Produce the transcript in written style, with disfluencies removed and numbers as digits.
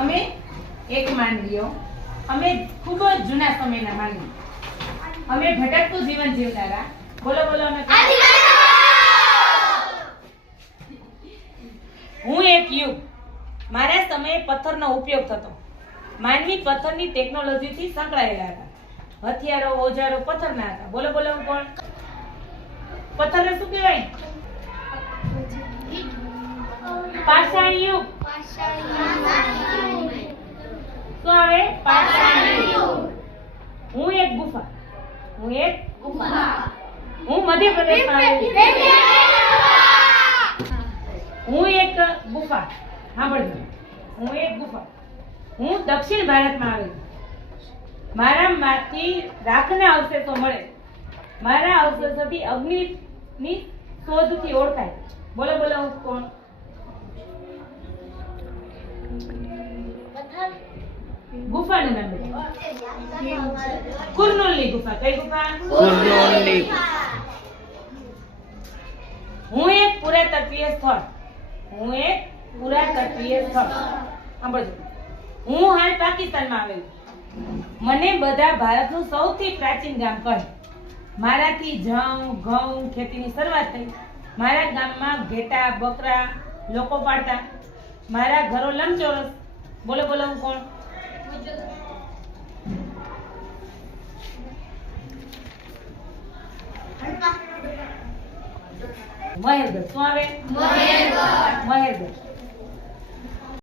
અમે એક માનવીઓ, અમે ખૂબ જ જૂના સમયના માનવી, અમે ભટકતું જીવન જીવનારા. બોલો બોલો. અમે હું એક યુગ. મારા સમયે પથ્થરનો ઉપયોગ થતો. માનવી પથ્થરની ટેકનોલોજીથી સંકળાયેલા હતા. હથિયારો ઓજારો પથ્થરના હતા. બોલો બોલો. કોણ? પથ્થરને શું કહેવાય? પાષાણ યુગ. શું આવે? પાષાણ યુગ. હું એક ગુફા. હું મધ્યપ્રદેશમાં આવેલી. હું એક ગુફા. સાંભળજો. હું એક ગુફા. હું દક્ષિણ ભારતમાં આવેલી. મારામાંથી રાખના અવશેષો મળે. મારા અવશેષોથી અગ્નિની શોધથી ઓળખાય. બોલો બોલો. કોણ? ગુફાનું નામ બોલો. કુર્નૂલની ગુફા. કઈ ગુફા? કુર્નૂલની. હું એક પુરાતત્વીય સ્થળ. સાંભળજો. હું હાલ પાકિસ્તાનમાં આવેલું. મને બધા ભારતનું સૌથી પ્રાચીન ગામ કહે. મારાથી જવ ઘઉં ખેતીની શરૂઆત થઈ. મારા ગામમાં ઘેટા બકરા લોકો પાળતા. મારા ઘરો લંબચોરસ. બોલો બોલો. કોણ? મહેરગઢ. શું આવે? મહેરગઢ.